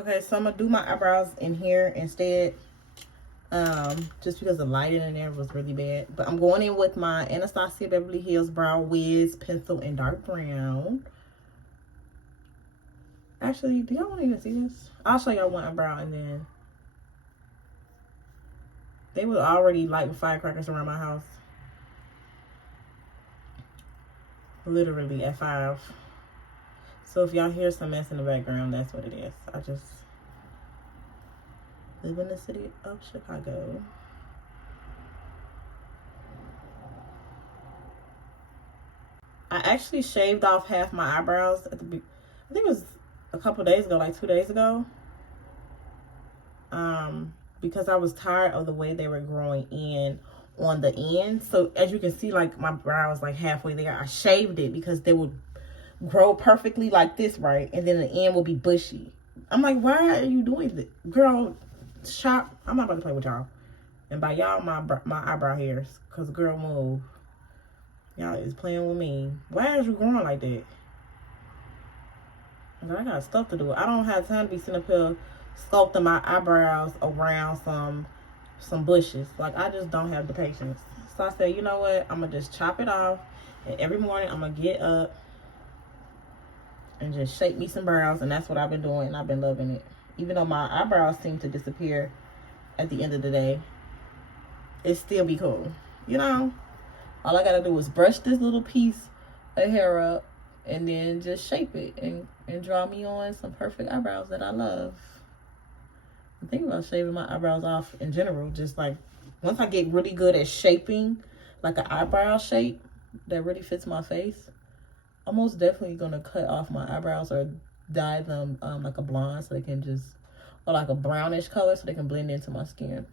Okay, so I'm gonna do my eyebrows in here instead. Just because the lighting in there was really bad. But I'm going in with my Anastasia Beverly Hills Brow Wiz pencil in dark brown. Actually, do y'all want to even see this? I'll show y'all one eyebrow and then they were already lighting firecrackers around my house. Literally at 5. So if y'all hear some mess in the background, that's what it is. I just live in the city of Chicago. I actually shaved off half my eyebrows at the I think it was a couple days ago, like 2 days ago. Because I was tired of the way they were growing in on the end. So as you can see, like my brows like halfway there, I shaved it because they would grow perfectly like this, right? And then the end will be bushy. I'm like, why are you doing this? Girl, shop. I'm not about to play with y'all. And by y'all, my eyebrow hairs. Because girl, move. Y'all is playing with me. Why is you growing like that? I got stuff to do. I don't have time to be sitting up here sculpting my eyebrows around some bushes. Like, I just don't have the patience. So I said, you know what? I'm going to just chop it off. And every morning, I'm going to get up and just shape me some brows. And that's what I've been doing. And I've been loving it. Even though my eyebrows seem to disappear at the end of the day, it still be cool. You know? All I got to do is brush this little piece of hair up and then just shape it and draw me on some perfect eyebrows that I love. I'm thinking about shaving my eyebrows off in general. Just like, once I get really good at shaping, like an eyebrow shape that really fits my face, I'm most definitely going to cut off my eyebrows or dye them like a blonde so they can just, or like a brownish color so they can blend into my skin.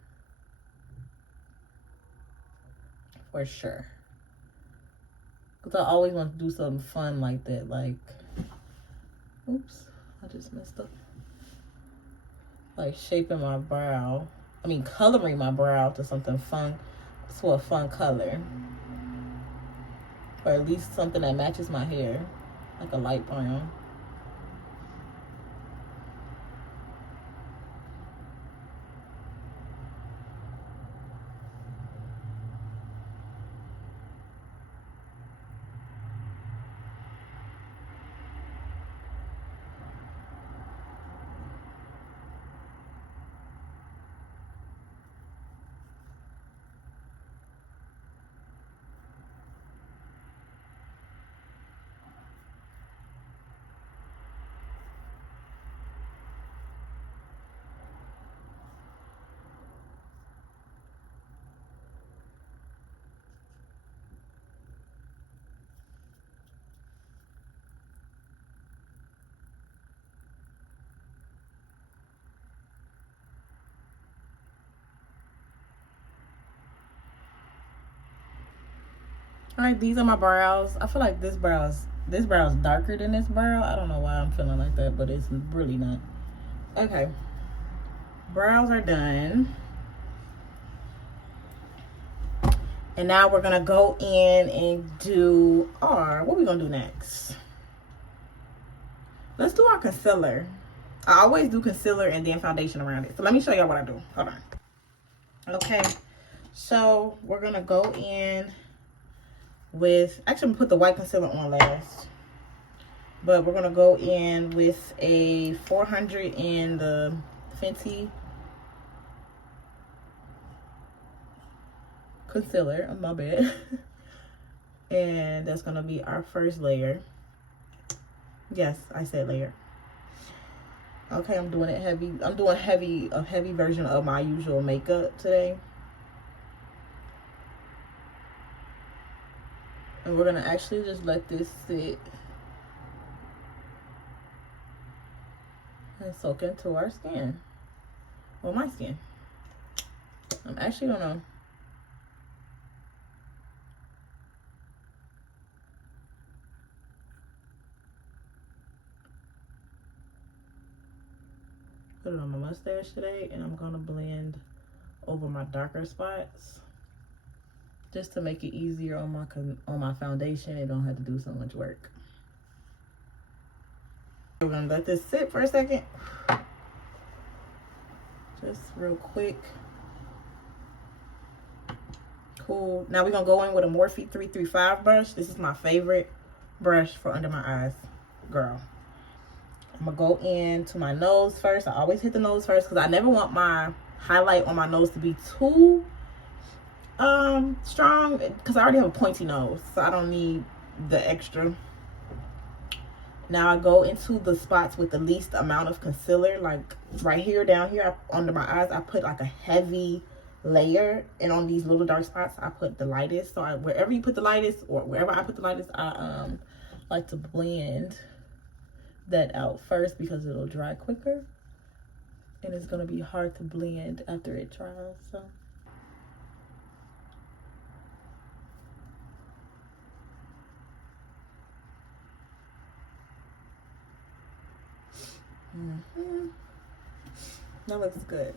For sure. Because I always want to do something fun like that. Like, oops, I just messed up. Like shaping my brow. I mean, coloring my brow to something fun, to a fun color. Or at least something that matches my hair. Like a light brown. All right, these are my brows. I feel like this brow is darker than this brow. I don't know why I'm feeling like that, but it's really not. Okay, brows are done. And now we're gonna go in and do what we gonna do next? Let's do our concealer. I always do concealer and then foundation around it. So let me show y'all what I do. Hold on. Okay, so we're gonna go in with, actually I'm gonna put the white concealer on last, but we're gonna go in with a 400 in the Fenty concealer. My bad. And that's gonna be our first layer. Yes, I said layer. Okay, I'm doing it heavy. I'm doing a heavy version of my usual makeup today. And we're gonna actually just let this sit and soak into our skin. Well, my skin. I'm actually gonna put it on my mustache today, and I'm gonna blend over my darker spots just to make it easier on my foundation. It don't have to do so much work. We're gonna let this sit for a second. Just real quick. Cool. Now we're gonna go in with a Morphe 335 brush. This is my favorite brush for under my eyes, girl. I'm gonna go into my nose first. I always hit the nose first because I never want my highlight on my nose to be too strong, because I already have a pointy nose, so I don't need the extra. Now I go into the spots with the least amount of concealer, like right here, down here under my eyes. I put like a heavy layer, and on these little dark spots I put the lightest. So wherever you put the lightest, or wherever I put the lightest, I like to blend that out first because it'll dry quicker, and it's gonna be hard to blend after it dries. So that looks good.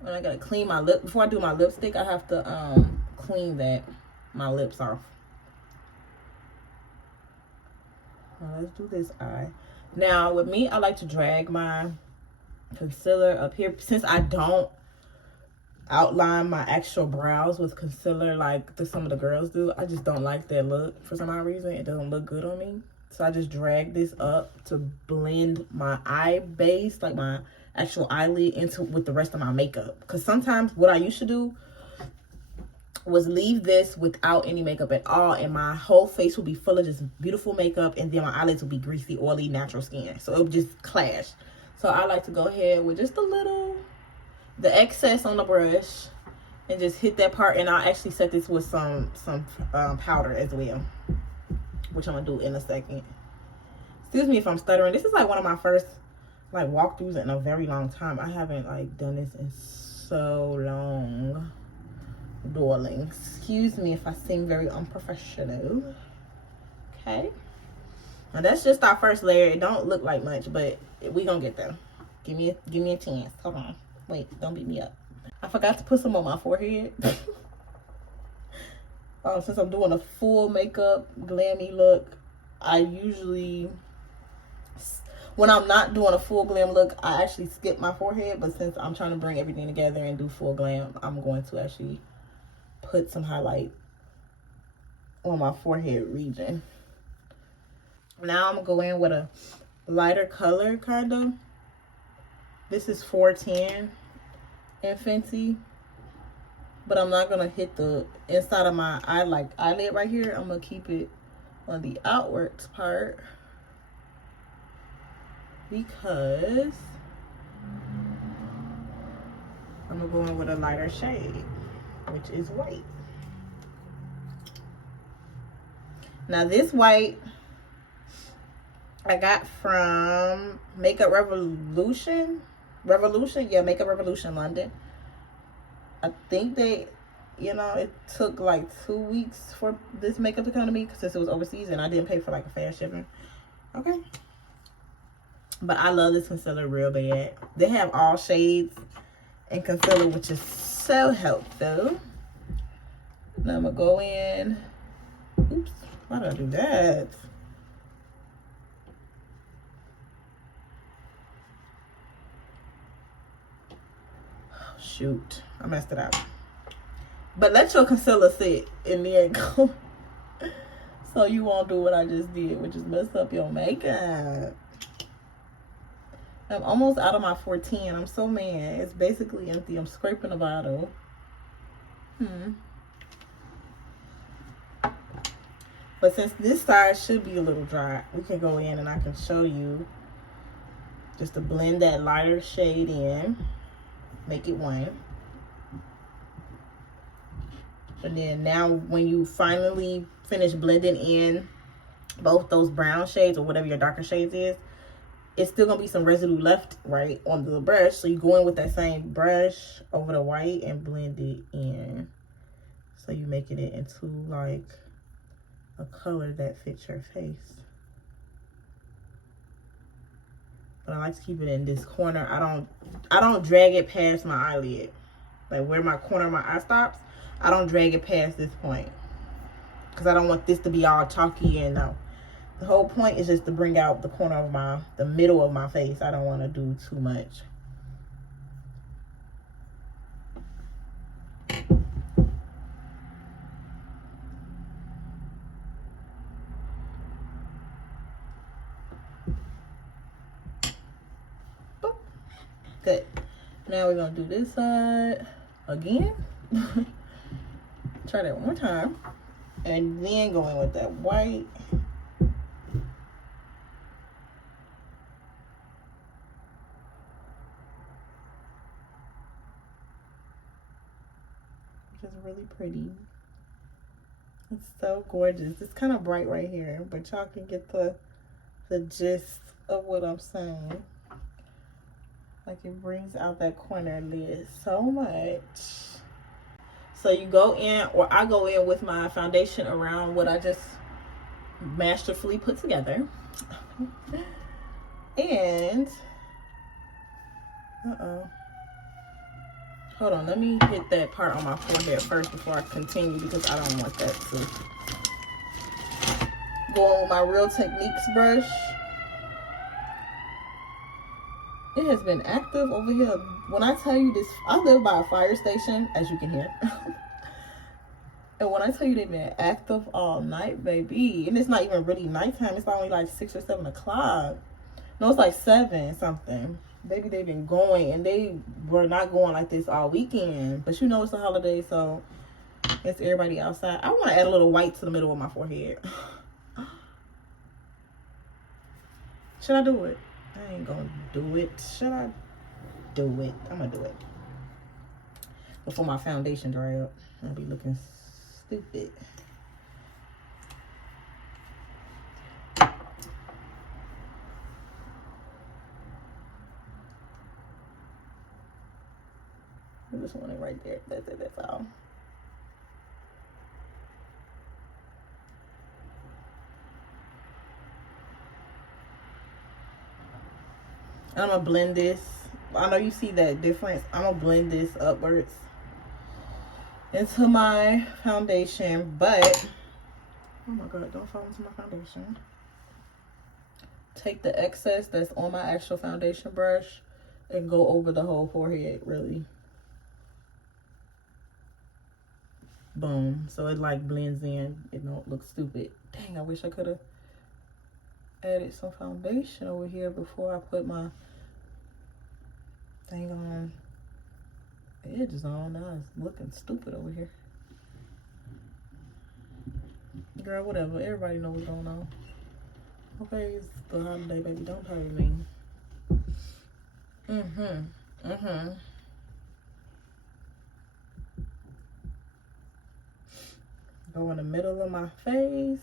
And I gotta clean my lip before I do my lipstick. I have to clean my lips off. Now let's do this eye. Now with me, I like to drag my concealer up here, since I don't outline my actual brows with concealer like some of the girls do. I just don't like that look for some odd reason. It doesn't look good on me. So I just drag this up to blend my eye base, like my actual eyelid, into with the rest of my makeup. Because sometimes what I used to do was leave this without any makeup at all, and my whole face would be full of just beautiful makeup, and then my eyelids would be greasy, oily, natural skin. So it would just clash. So I like to go ahead with just the excess on the brush, and just hit that part. And I'll actually set this with some powder as well, which I'm gonna do in a second. Excuse me if I'm stuttering. This is like one of my first like walkthroughs in a very long time. I haven't like done this in so long, darling. Excuse me if I seem very unprofessional. Okay, now that's just our first layer. It don't look like much, but we gonna get there. Give me a chance. Hold on, wait, don't beat me up. I forgot to put some on my forehead. Since I'm doing a full makeup glammy look, I usually, when I'm not doing a full glam look, I actually skip my forehead. But since I'm trying to bring everything together and do full glam, I'm going to actually put some highlight on my forehead region. Now I'm gonna go in with a lighter color, kind of. This is 410 in Fenty, but I'm not gonna hit the inside of my eyelid right here. I'm gonna keep it on the outwards part because I'm gonna go in with a lighter shade, which is white. Now this white I got from Makeup Revolution. Yeah, Makeup Revolution London. I think they, it took like 2 weeks for this makeup to come to me since it was overseas, and I didn't pay for like a fast shipping. Okay. But I love this concealer real bad. They have all shades in concealer, which is so helpful. Now I'm gonna go in. Oops, why did I do that? Shoot, I messed it up. But let your concealer sit and then go, so you won't do what I just did, which is mess up your makeup. I'm almost out of my 410. I'm so mad. It's basically empty. I'm scraping the bottle. But since this side should be a little dry, we can go in and I can show you just to blend that lighter shade in. Make it one. And then now when you finally finish blending in both those brown shades or whatever your darker shades is, it's still gonna be some residue left right on the brush. So you go in with that same brush over the white and blend it in. So you making it into like a color that fits your face. But I like to keep it in this corner. I don't drag it past my eyelid. Like where my corner of my eye stops, I don't drag it past this point. Because I don't want this to be all chalky and no. The whole point is just to bring out the corner of the middle of my face. I don't want to do too much. Now we're gonna do this side again. Try that one more time. And then go in with that white. Which is really pretty. It's so gorgeous. It's kind of bright right here, but y'all can get the gist of what I'm saying. Like, it brings out that corner lid so much. So you go in, or I go in with my foundation around what I just masterfully put together. And hold on, let me hit that part on my forehead first before I continue, because I don't want that to go on with my Real Techniques brush. It has been active over here. When I tell you this, I live by a fire station, as you can hear. And when I tell you they've been active all night, baby, and it's not even really nighttime, it's only like 6 or 7 o'clock. No, it's like 7 something. Baby, they've been going, and they were not going like this all weekend. But you know it's a holiday, so it's everybody outside. I want to add a little white to the middle of my forehead. Should I do it? I ain't gonna do it. Should I do it? I'm gonna do it. Before my foundation dry up. I'll be looking stupid. I just want it right there. That's it. That's all. And I'm gonna blend this. I know you see that difference. I'm gonna blend this upwards into my foundation, but oh my god, don't fall into my foundation. Take the excess that's on my actual foundation brush and go over the whole forehead, really. Boom. So it like blends in. It don't look stupid. Dang, I wish I could have added some foundation over here before I put my thing on. Edges on. Now it's looking stupid over here. Girl, whatever. Everybody know what's going on. Okay, it's the holiday, baby. Don't play with me. Go in the middle of my face.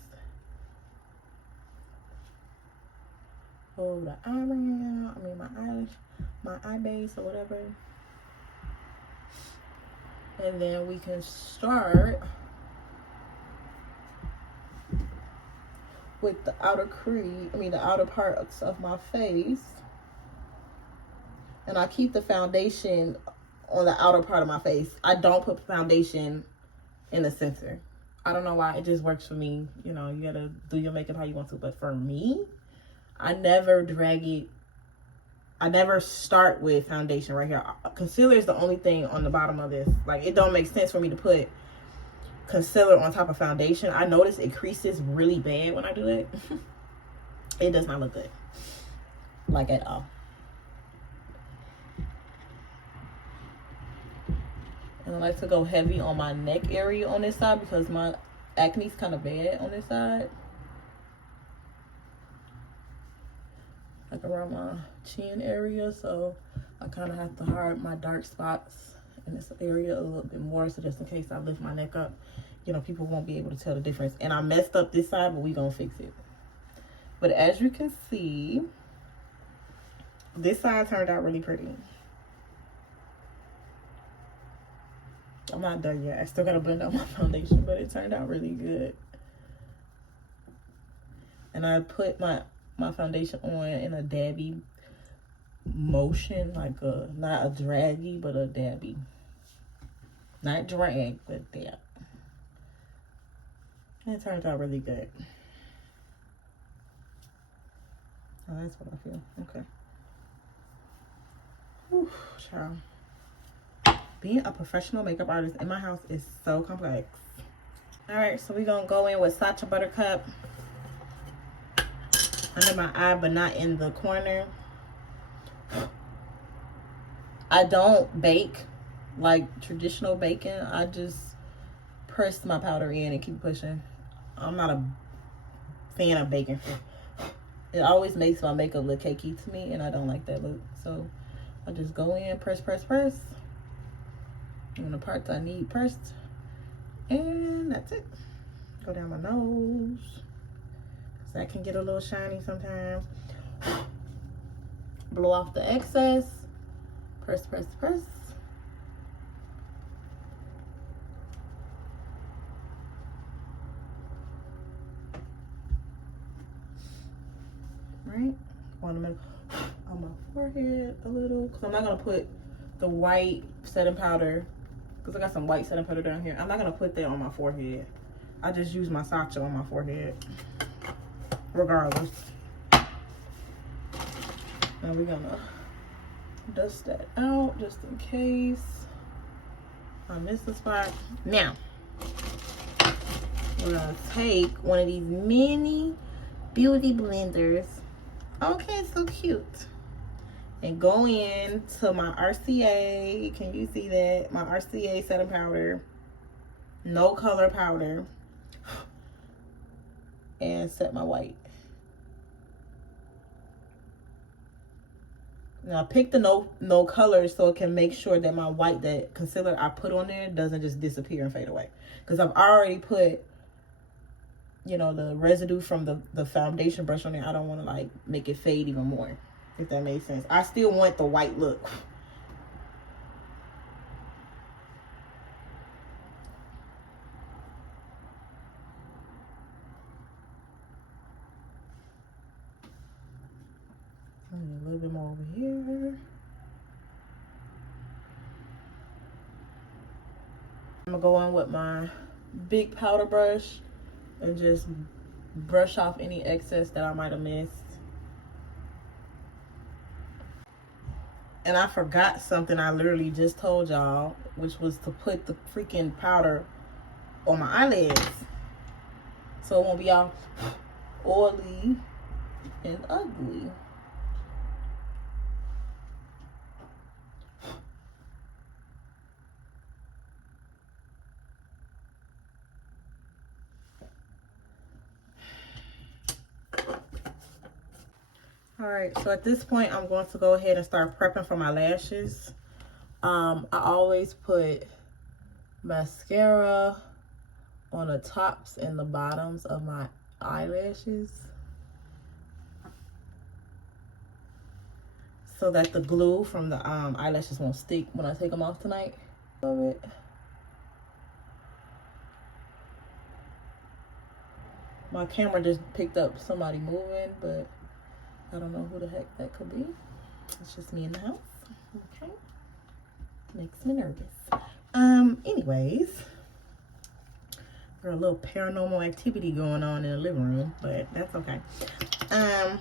Over the eyebrow. I mean my eyelash, my eye base or whatever. And then we can start with the outer the outer parts of my face. And I keep the foundation on the outer part of my face. I don't put foundation in the center. I don't know why, it just works for me. You know, you gotta do your makeup how you want to. But for me, I never drag it. I never start with foundation right here. Concealer is the only thing on the bottom of this. Like, it don't make sense for me to put concealer on top of foundation. I notice it creases really bad when I do it. It does not look good. Like, at all. And I like to go heavy on my neck area on this side because my acne is kind of bad on this side. Like around my chin area, so I kind of have to hide my dark spots in this area a little bit more, so just in case I lift my neck up, you know, people won't be able to tell the difference. And I messed up this side, but we gonna fix it. But as you can see, this side turned out really pretty. I'm not done yet. I still gotta blend out my foundation, but it turned out really good. And I put my foundation on in a dabby motion, like not a draggy, but a dabby. Not drag, but dab. And it turns out really good. Oh, that's what I feel. Okay. Whew, child. Being a professional makeup artist in my house is so complex. All right, so we're gonna go in with Sacha Buttercup under my eye, but not in the corner. I don't bake like traditional baking. I just press my powder in and keep pushing. I'm not a fan of baking. It always makes my makeup look cakey to me, and I don't like that look. So I just go in, press, press, press. And the parts I need pressed, and that's it. Go down my nose, so that can get a little shiny sometimes. Blow off the excess. Press, press, press. Right, on my forehead a little, because I'm not gonna put the white setting powder, because I got some white setting powder down here. I'm not gonna put that on my forehead. I just use my Sacha on my forehead, regardless. Now we're gonna dust that out just in case I miss the spot. Now we're gonna take one of these mini beauty blenders. Okay, it's so cute. And go in to my RCA. Can you see that? My RCA setting powder, no color powder, and set my white. Now pick the no color so it can make sure that my white, that concealer I put on there, doesn't just disappear and fade away. Because I've already put, you know, the residue from the foundation brush on there. I don't want to like make it fade even more, if that makes sense. I still want the white look. A little bit more over here. I'm gonna go in with my big powder brush and just brush off any excess that I might have missed. And I forgot something I literally just told y'all, which was to put the freaking powder on my eyelids, so it won't be all oily and ugly. All right, so at this point, I'm going to go ahead and start prepping for my lashes. I always put mascara on the tops and the bottoms of my eyelashes so that the glue from the eyelashes won't stick when I take them off tonight. Love it. My camera just picked up somebody moving, but I don't know who the heck that could be. It's just me in the house. Okay. Makes me nervous. Anyways, there's a little paranormal activity going on in the living room, but that's okay. Now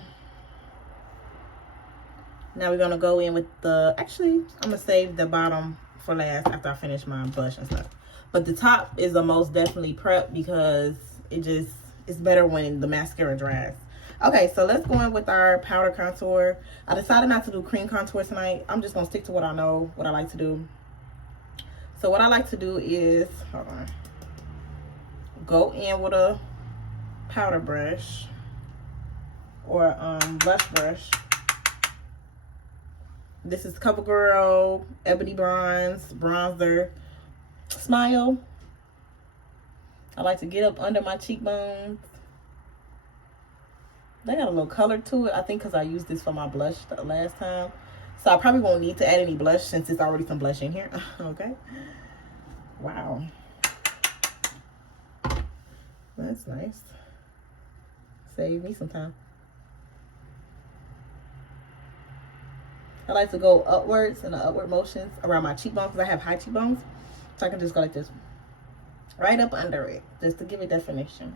we're gonna go in with the, actually, I'm gonna save the bottom for last after I finish my blush and stuff. But the top is the most definitely prep because it's better when the mascara dries. Okay, so let's go in with our powder contour. I decided not to do cream contour tonight. I'm just gonna stick to what I know, what I like to do. So what I like to do is, hold on, go in with a powder brush or blush brush. This is CoverGirl Ebony Bronze Bronzer Smile. I like to get up under my cheekbones. They got a little color to it, I think, because I used this for my blush the last time. So I probably won't need to add any blush since there's already some blush in here. Okay. Wow. That's nice. Save me some time. I like to go upwards in the upward motions around my cheekbones because I have high cheekbones. So I can just go like this. Right up under it, just to give it definition.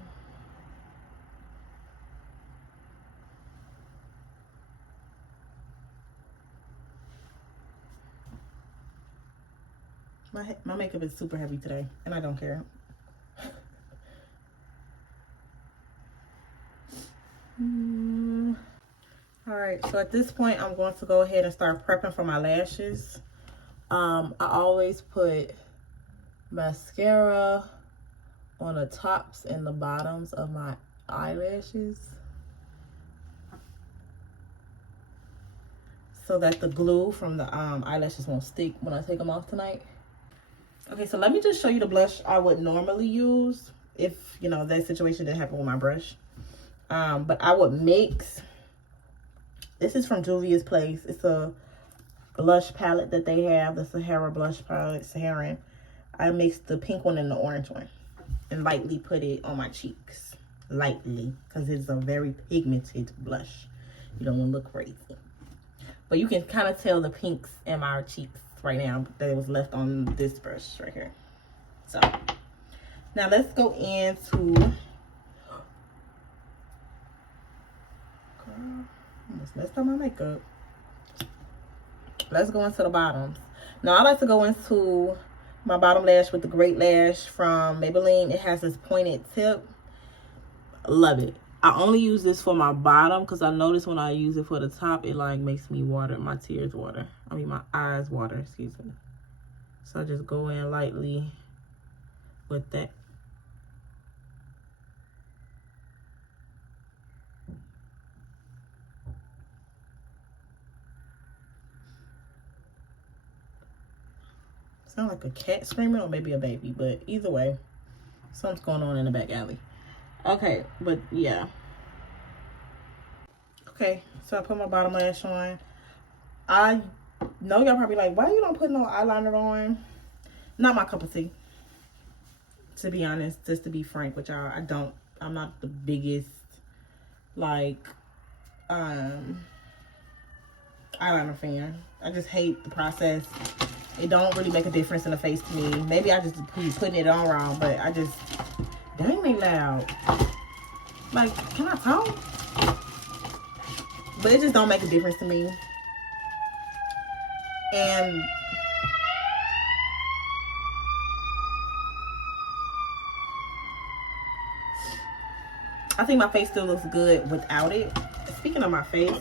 My makeup is super heavy today, and I don't care. All right, so at this point, I'm going to go ahead and start prepping for my lashes. I always put mascara on the tops and the bottoms of my eyelashes so that the glue from the eyelashes won't stick when I take them off tonight. Okay, so let me just show you the blush I would normally use if, you know, that situation didn't happen with my brush. But I would mix. This is from Juvia's Place. It's a blush palette that they have, the Sahara blush palette, Saharan. I mixed the pink one and the orange one and lightly put it on my cheeks. Lightly, because it's a very pigmented blush. You don't want to look crazy. But you can kind of tell the pinks in my cheeks right now that it was left on this brush right here. So, now let's go into... Girl, almost messed up my makeup. Let's go into the bottoms. Now, I like to go into my bottom lash with the Great Lash from Maybelline. It has this pointed tip. Love it. I only use this for my bottom because I notice when I use it for the top, it like makes me water, my tears water. I mean, my eyes water, excuse me. So I just go in lightly with that. Sound like a cat screaming or maybe a baby, but either way, something's going on in the back alley. Okay, but yeah. Okay, so I put my bottom lash on. I know y'all probably like, why you don't put no eyeliner on? Not my cup of tea. To be honest, just to be frank with y'all, I'm not the biggest, like, eyeliner fan. I just hate the process. It don't really make a difference in the face to me. Maybe I just be putting it on wrong, but I just, dang, they loud. Like, can I talk? But it just don't make a difference to me. And I think my face still looks good without it. Speaking of my face,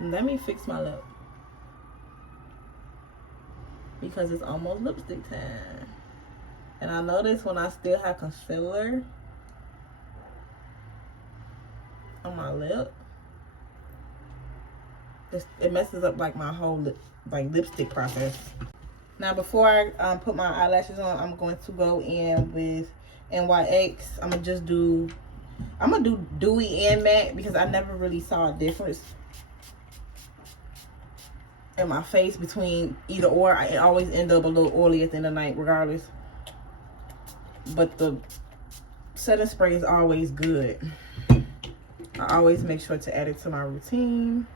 let me fix my lip. Because it's almost lipstick time. And I notice when I still have concealer on my lip, it messes up like my whole lipstick process. Now before I put my eyelashes on, I'm going to go in with NYX. I'm gonna do dewy and matte because I never really saw a difference in my face between either or. I always end up a little oily at the end of the night regardless. But the setting spray is always good. I always make sure to add it to my routine.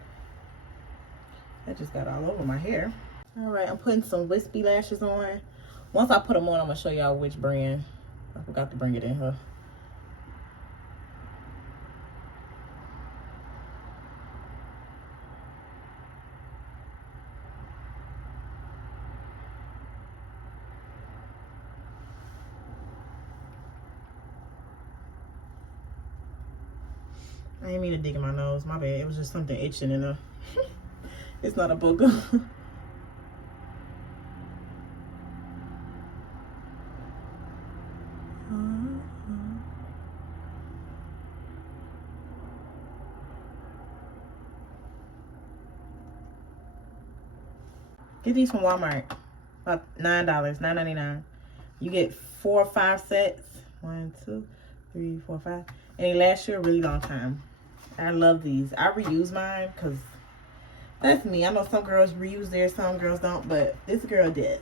That just got all over my hair. All right, I'm putting some wispy lashes on. Once I put them on, I'm gonna show y'all which brand. I forgot to bring it in here. I didn't mean to dig in my nose, my bad. It was just something itching in there. It's not a booger. Get these from Walmart. About $9, $9.99. You get 4 or 5 sets. 1, 2, 3, 4, 5. And they last you a really long time. I love these. I reuse mine because that's me. I know some girls reuse theirs, some girls don't, but this girl did.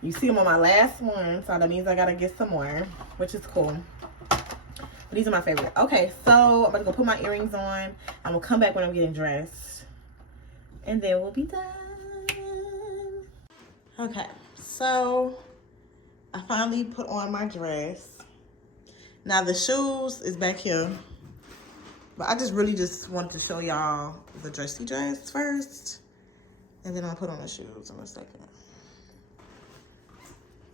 You see them on my last one, so that means I gotta get some more, which is cool. But these are my favorite. Okay, so I'm gonna go put my earrings on. I'm gonna come back when I'm getting dressed, and then we'll be done. Okay, so I finally put on my dress. Now the shoes is back here, but I just really wanted to show y'all the dressy dress first, and then I'll put on the shoes in a second.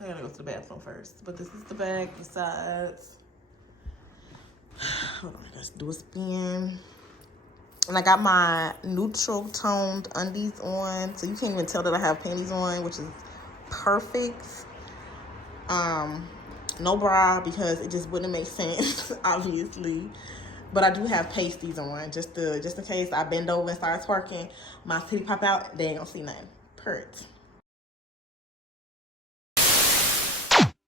I gotta go to the bathroom first, but this is the back, the sides. Hold on, let's do a spin. And I got my neutral toned undies on, so you can't even tell that I have panties on, which is perfect. No bra because it just wouldn't make sense, obviously. But I do have pasties on, just in case I bend over and start twerking, my titty pop out, they ain't gonna see nothing. Pert.